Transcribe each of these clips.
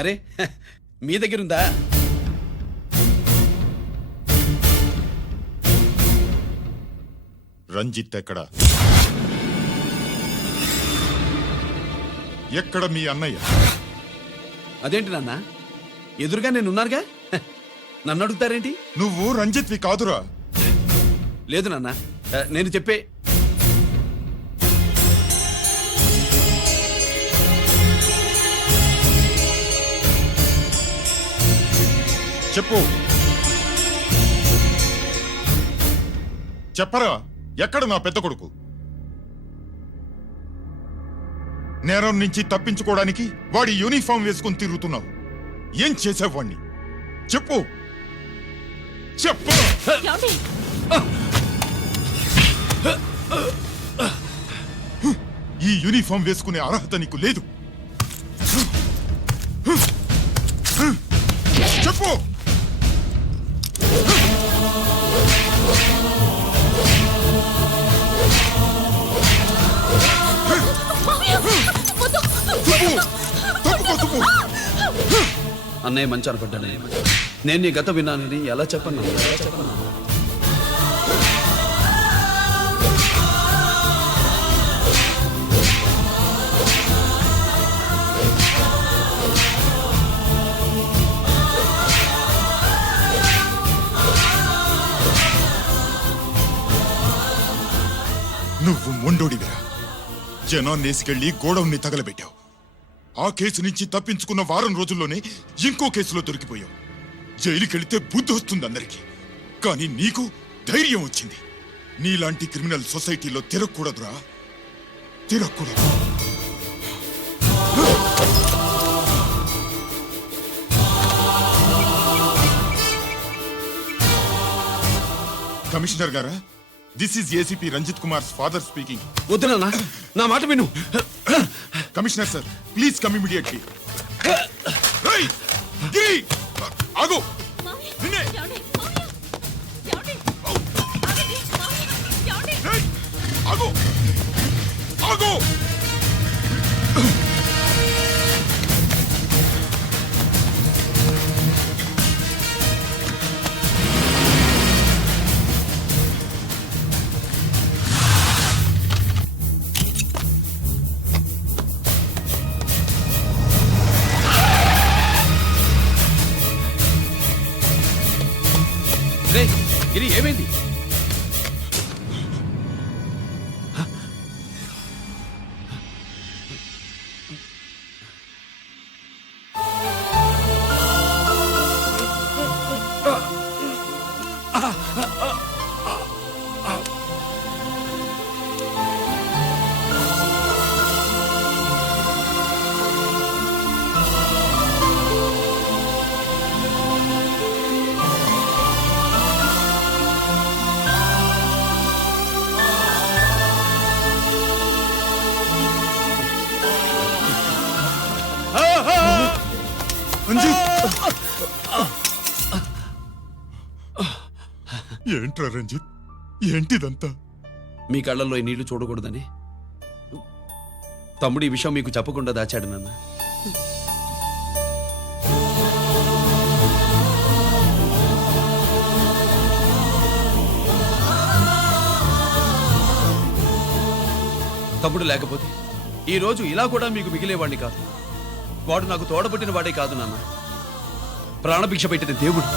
అరే మీ దగ్గర ఉందా? రంజిత్ ఎక్కడ? ఎక్కడ మీ అన్నయ్య? అదేంటి నాన్న, ఎదురుగా నేనున్నానుగా, నన్ను అడుగుతారేంటి? నువ్వు రంజిత్వి కాదురా. లేదు నాన్న, నేను చెప్పే. చెప్పు, చెప్పరా, ఎక్కడ నా పెద్ద కొడుకు? నేరం నుంచి తప్పించుకోవడానికి వాడి యూనిఫామ్ వేసుకుని తిరుగుతున్నావు. ఏం చేసావు వాణ్ణి? చెప్పు, చెప్పు. ఈ యూనిఫామ్ వేసుకునే అర్హత నీకు లేదు. చెప్పు. అన్నయ్య మంచి అనుకుంటాను. నేను నీ గత విన్నానని ఎలా చెప్పను? నువ్వు మొండోడివిరా. జనాన్నేసుకెళ్లి గోడౌన్ని తగలబెట్టావు. ఆ కేసు నుంచి తప్పించుకున్న వారం రోజుల్లోనే ఇంకో కేసులో దొరికిపోయావు. జైలుకెళితే బుద్ధి వస్తుంది అందరికీ, కానీ నీకు ధైర్యం వచ్చింది. నీలాంటి క్రిమినల్ సొసైటీలో తిరగకూడదురా, తిరగకూడదు. కమిషనర్ గారా, this is ACP Ranjith Kumar father speaking. వద్దు నాన్న, నా మాట విను. Commissioner sir, please come immediately. ఆగు. నిన్నే. ఆగు, ఆగు. గిరి, ఏమైంది? ఏంట్రా రంజిత్, ఏంటిదంతా? మీ కళ్ళల్లో ఈ నీళ్లు చూడకూడదని తమ్ముడు ఈ విషయం మీకు చెప్పకుండా దాచాడు నాన్న. తమ్ముడు లేకపోతే ఈ రోజు ఇలా కూడా మీకు మిగిలేవాడిని కాదు. వాడు నాకు తోడబుట్టిన వాడే కాదు నాన్న, ప్రాణభిక్ష పెట్టిన దేవుడు.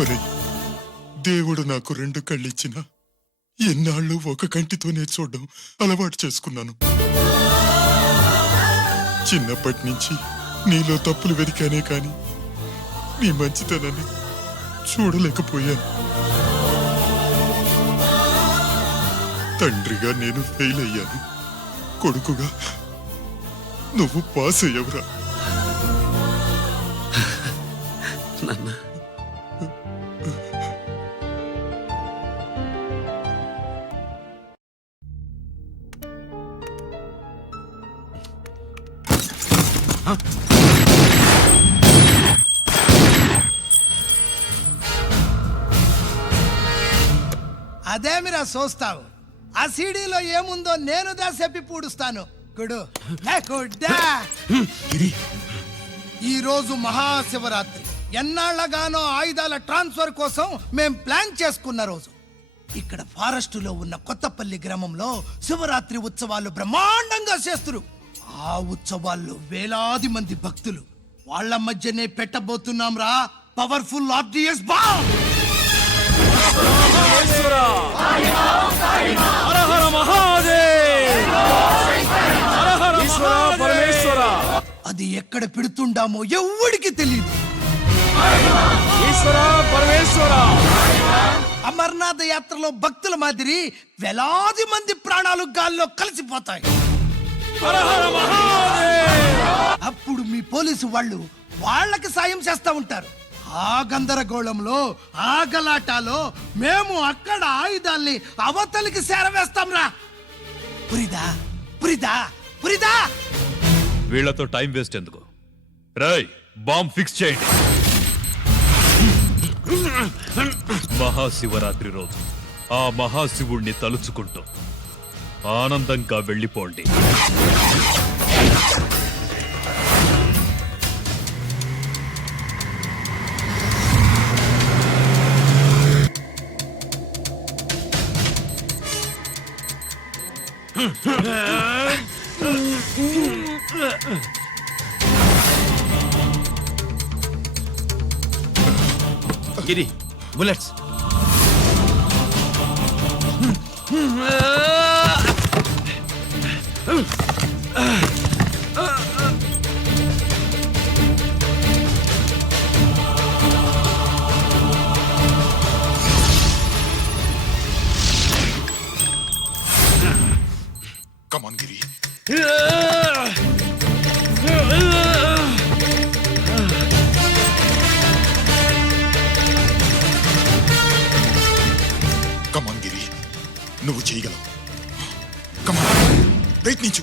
ఒరే, దేవుడు నాకు 2 కళ్ళిచ్చిన ఎన్నాళ్ళు ఒక కంటితోనే చూడడం అలవాటు చేసుకున్నాను. చిన్నప్పటి నుంచి నీలో తప్పులు వెతికానే కాని నీ మంచితనాన్ని చూడలేకపోయాను. తండ్రిగా నేను ఫెయిల్ అయ్యాను, కొడుకుగా నువ్వు పాస్ అయ్యవురా. నాన్న, అదేమిరా చూస్తావు? ఆ సీడీలో ఏముందో నేను దా చెప్పి పూడుస్తాను. గుడు ఏ గుడ్డా. ఈ రోజు మహాశివరాత్రి. ఎన్నాళ్లగానో ఆయుధాల ట్రాన్స్ఫర్ కోసం మేం ప్లాన్ చేసుకున్న రోజు. ఇక్కడ ఫారెస్టులో ఉన్న కొత్తపల్లి గ్రామంలో శివరాత్రి ఉత్సవాలు బ్రహ్మాండంగా చేస్తురు. ఆ ఉత్సవాల్లో వేలాది మంది భక్తులు. వాళ్ళ మధ్యనే పెట్టబోతున్నాం రా పవర్ఫుల్ ఆర్డిఎస్ బాంబ్. అది ఎక్కడ పెడుతుండామో ఎవ్వడికి తెలియదు. అమర్నాథ్ యాత్రలో భక్తుల మాదిరి వేలాది మంది ప్రాణాలు గాల్లో కలిసిపోతాయి. అప్పుడు మీ పోలీసు వాళ్ళు వాళ్ళకి సాయం చేస్తా ఉంటారు. ఆ గందరగోళంలో ఆ గలాటాలో మేము అక్కడ ఆయుధాల్ని అవతలికి చేరవేస్తాం రా. పురిదా పురిదా పురిదా. వీళ్లతో టైం వేస్ట్ ఎందుకు? రై బాంబ్ ఫిక్స్ చేయండి. మహాశివరాత్రి రోజు ఆ మహాశివుణ్ణి తలుచుకుంటూ ఆనందంగా వెళ్ళిపోండి. గిరి బుల్లెట్స్. కమాన్ గిరి. కమాన్ గిరి, నువ్వు చేయగలవు. కమాన్, ప్రయత్నించు.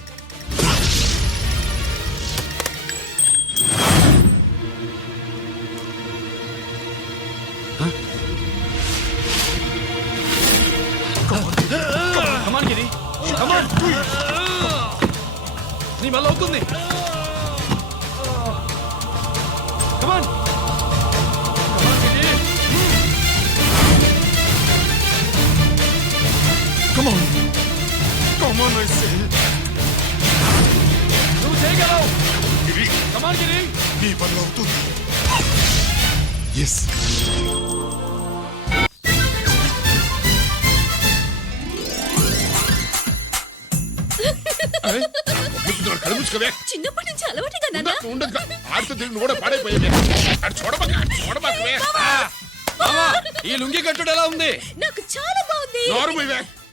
కమాన్ గిరి, కమాన్. నీ వల్ల అవుతుంది. కమాన్. Come on. Come on, I say. నువ్వు చేయగలవు. గిరి, కమాన్ గిరి. నీ వల్ల అవుతుంది. ఎస్. చిన్నప్పటి నుంచి అలవాటుగా నాన్న. ఈ లుంగి కట్టుడు ఎలా ఉంది? నాకు చాలా బాగుంది.